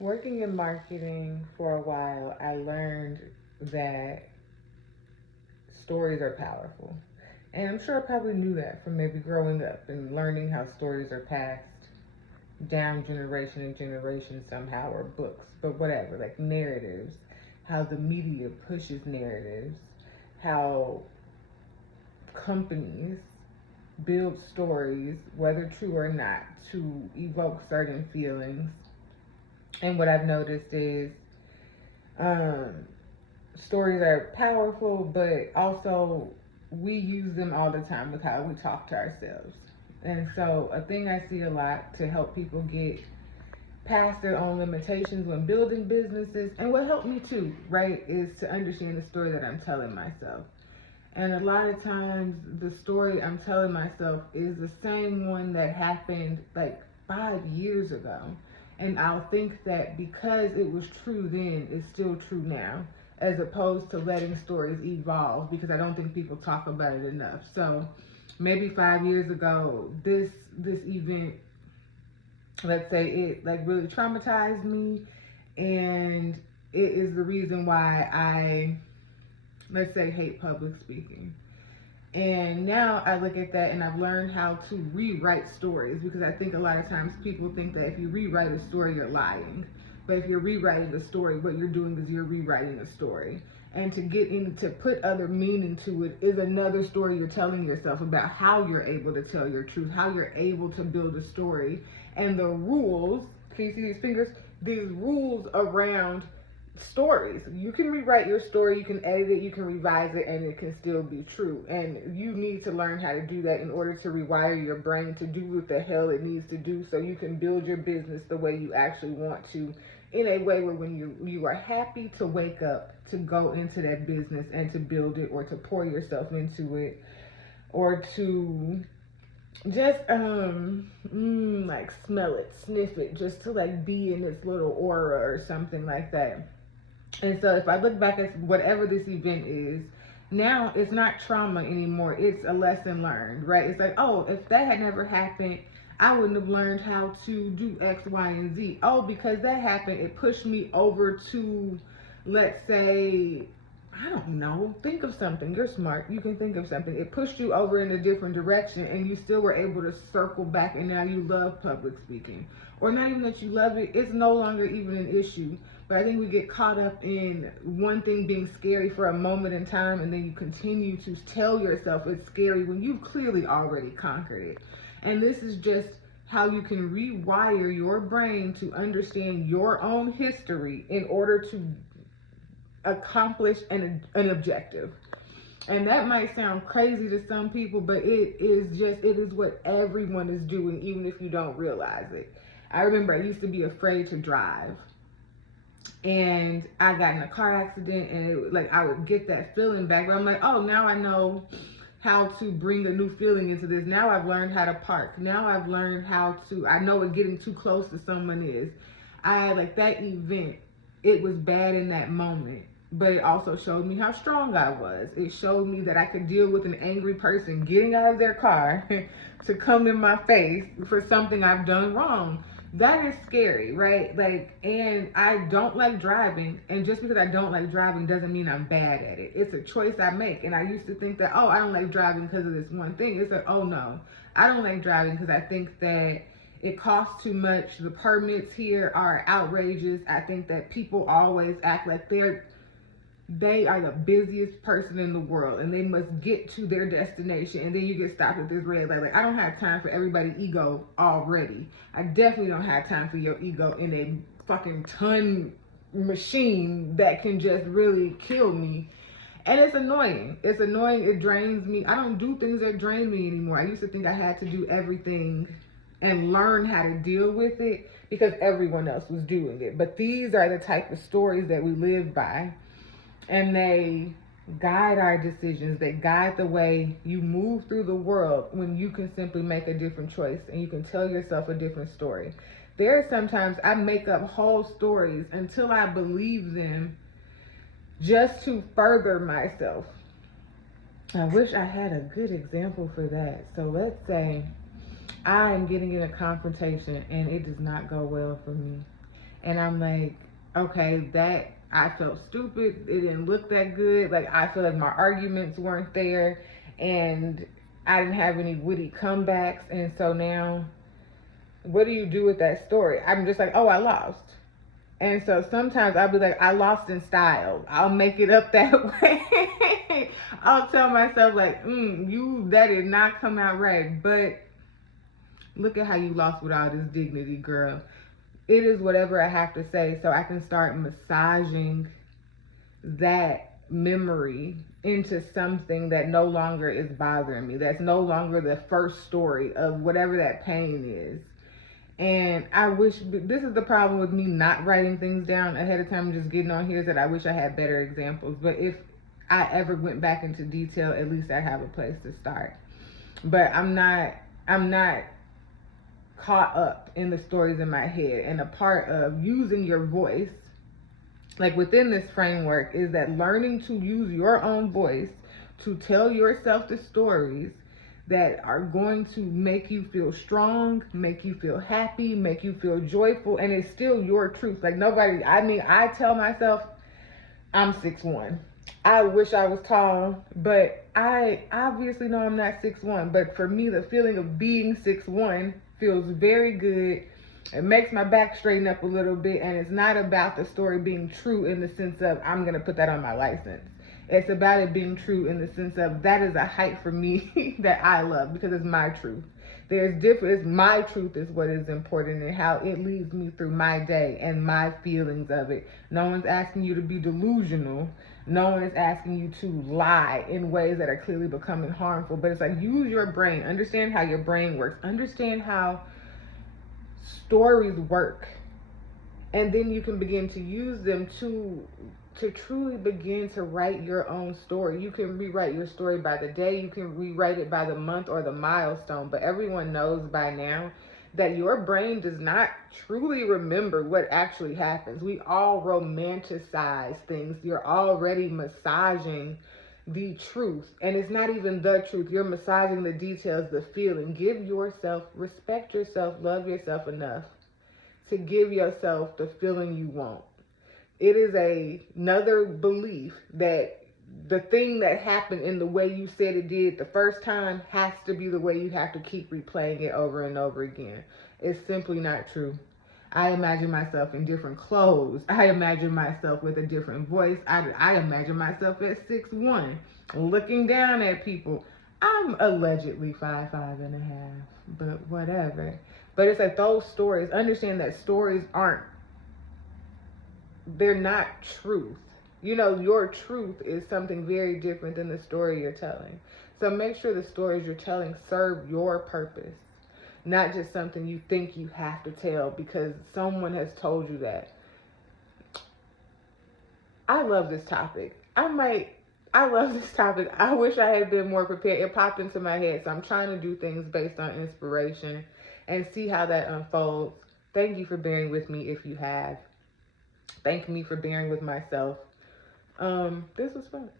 Working in marketing for a while, I learned that stories are powerful. And I'm sure I probably knew that from maybe growing up and learning how stories are passed down generation and generation somehow, or books, but whatever, like narratives, how the media pushes narratives, how companies build stories, whether true or not, to evoke certain feelings. And what I've noticed is um, stories are powerful, but also we use them all the time with how we talk to ourselves. And so, a thing I see a lot to help people get past their own limitations when building businesses, and what helped me too, right, is to understand the story that I'm telling myself. And a lot of times, the story I'm telling myself is the same one that happened like 5 years ago. And I'll think that because it was true then, it's still true now, as opposed to letting stories evolve, because I don't think people talk about it enough. So maybe 5 years ago, this event, let's say it like really traumatized me, and it is the reason why I, let's say, hate public speaking. And now I look at that and I've learned how to rewrite stories, because I think a lot of times people think that if you rewrite a story, you're lying. But if you're rewriting a story, what you're doing is you're rewriting a story. And to get in, to put other meaning to it is another story you're telling yourself about how you're able to tell your truth, how you're able to build a story. And the rules, can you see these fingers? These rules around stories. You can rewrite your story, you can edit it, you can revise it, and it can still be true. And you need to learn how to do that in order to rewire your brain to do what the hell it needs to do, so you can build your business the way you actually want to, in a way where when you are happy to wake up to go into that business and to build it, or to pour yourself into it, or to just like smell it, sniff it, just to like be in this little aura or something like that. And so if I look back at whatever this event is, now it's not trauma anymore. It's a lesson learned, right? It's like, oh, if that had never happened, I wouldn't have learned how to do X, Y, and Z. Oh, because that happened, it pushed me over to, let's say, I don't know, think of something. You're smart. You can think of something. It pushed you over in a different direction, and you still were able to circle back, and now you love public speaking. Or not even that you love it, it's no longer even an issue. But I think we get caught up in one thing being scary for a moment in time, and then you continue to tell yourself it's scary when you've clearly already conquered it. And this is just how you can rewire your brain to understand your own history in order to accomplish an objective. And that might sound crazy to some people, but it is what everyone is doing, even if you don't realize it. I remember I used to be afraid to drive, and I got in a car accident, and like I would get that feeling back, but I'm like, oh, now I know how to bring a new feeling into this. Now I've learned how to park. Now I've learned how to, I know what getting too close to someone is. I like that event, it was bad in that moment, but it also showed me how strong I was. It showed me that I could deal with an angry person getting out of their car to come in my face for something I've done wrong. That is scary, right? Like, and I don't like driving, and just because I don't like driving doesn't mean I'm bad at it. It's a choice I make. And I used to think that, oh, I don't like driving because of this one thing. It's like, oh no, I don't like driving because I think that it costs too much. The permits here are outrageous. I think that people always act like they are the busiest person in the world, and they must get to their destination, and then you get stopped at this red light. Like, I don't have time for everybody's ego already. I definitely don't have time for your ego in a fucking ton machine that can just really kill me. And it's annoying. It's annoying. It drains me. I don't do things that drain me anymore. I used to think I had to do everything and learn how to deal with it because everyone else was doing it. But these are the type of stories that we live by, and they guide our decisions. They guide the way you move through the world when you can simply make a different choice and you can tell yourself a different story. There are sometimes I make up whole stories until I believe them just to further myself. I wish I had a good example for that. So let's say I am getting in a confrontation and it does not go well for me. And I'm like, okay, that I felt stupid. It didn't look that good. Like, I feel like my arguments weren't there, and I didn't have any witty comebacks. And so now, what do you do with that story? I'm just like, oh, I lost. And so sometimes I'll be like, I lost in style. I'll make it up that way. I'll tell myself like, that did not come out right. But look at how you lost with all this dignity, girl. It is whatever I have to say, so I can start massaging that memory into something that no longer is bothering me. That's no longer the first story of whatever that pain is. And I wish, this is the problem with me not writing things down ahead of time, just getting on here, is that I wish I had better examples. But if I ever went back into detail, at least I have a place to start. But I'm not caught up in the stories in my head. And a part of using your voice, like within this framework, is that learning to use your own voice to tell yourself the stories that are going to make you feel strong, make you feel happy, make you feel joyful, and it's still your truth. Like I tell myself I'm 6'1". I wish I was tall, but I obviously know I'm not 6'1". But for me, the feeling of being 6'1" feels very good. It makes my back straighten up a little bit, and it's not about the story being true in the sense of I'm going to put that on my license. It's about it being true in the sense of that is a height for me that I love because it's my truth. It's my truth is what is important and how it leads me through my day and my feelings of it. No one's asking you to be delusional. No one is asking you to lie in ways that are clearly becoming harmful. But it's like, use your brain. Understand how your brain works. Understand how stories work. And then you can begin to use them to truly begin to write your own story. You can rewrite your story by the day, you can rewrite it by the month or the milestone, but everyone knows by now that your brain does not truly remember what actually happens. We all romanticize things. You're already massaging the truth, and it's not even the truth. You're massaging the details, the feeling. Give yourself, respect yourself, love yourself enough to give yourself the feeling you want. It is another belief that the thing that happened in the way you said it did the first time has to be the way you have to keep replaying it over and over again. It's simply not true. I imagine myself in different clothes. I imagine myself with a different voice. I imagine myself at 6'1", looking down at people. I'm allegedly 5'5.5", but whatever. But it's like those stories, understand that stories they're not truth. You know, your truth is something very different than the story you're telling. So make sure the stories you're telling serve your purpose, not just something you think you have to tell because someone has told you that. I love this topic. I love this topic. I wish I had been more prepared. It popped into my head, so I'm trying to do things based on inspiration and see how that unfolds. Thank you for bearing with me if you have. Thank me for bearing with myself. This was fun.